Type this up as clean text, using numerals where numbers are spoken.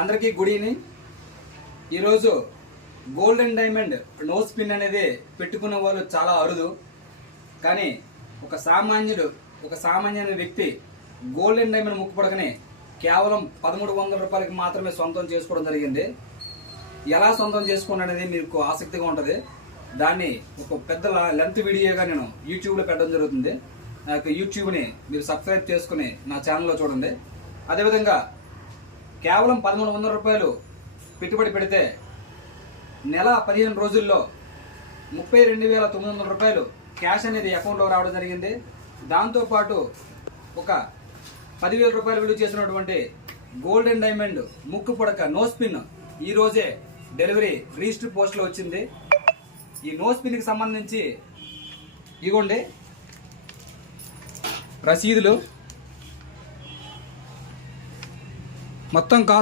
అందరికీ good evening. ఈరోజు golden diamond no spin అనేది పెట్టుకునే వాళ్ళు చాలా అరుదు. కానీ ఒక సామాన్య వ్యక్తి గోల్డెన్ డైమండ్ ముక్కు పడకని కేవలం 1300 రూపాయలకి మాత్రమే సొంతం చేసుకోవడం జరిగింది. ఎలా సొంతం చేసుకున్నది మీకు ఆసక్తిగా ఉంటుంది. దాన్ని ఒక పెద్ద లెంత్ వీడియోగా నేను యూట్యూబ్లో పెట్టడం జరుగుతుంది. నా యొక్క యూట్యూబ్ని మీరు సబ్స్క్రైబ్ చేసుకుని నా ఛానల్లో చూడండి. అదేవిధంగా కేవలం 1300 రూపాయలు పెట్టుబడి పెడితే నెల 15 రోజుల్లో 32,900 రూపాయలు క్యాష్ అనేది అకౌంట్లో రావడం జరిగింది. దాంతోపాటు ఒక 10,000 రూపాయలు విలువ చేసినటువంటి గోల్డెన్ డైమండ్ ముక్కు పొడక నో స్పిన్ ఈరోజే డెలివరీ రిజిస్టర్ పోస్ట్లో వచ్చింది. ఈ నో స్పిన్కి సంబంధించి ఇగోండి రసీదులు మొత్తం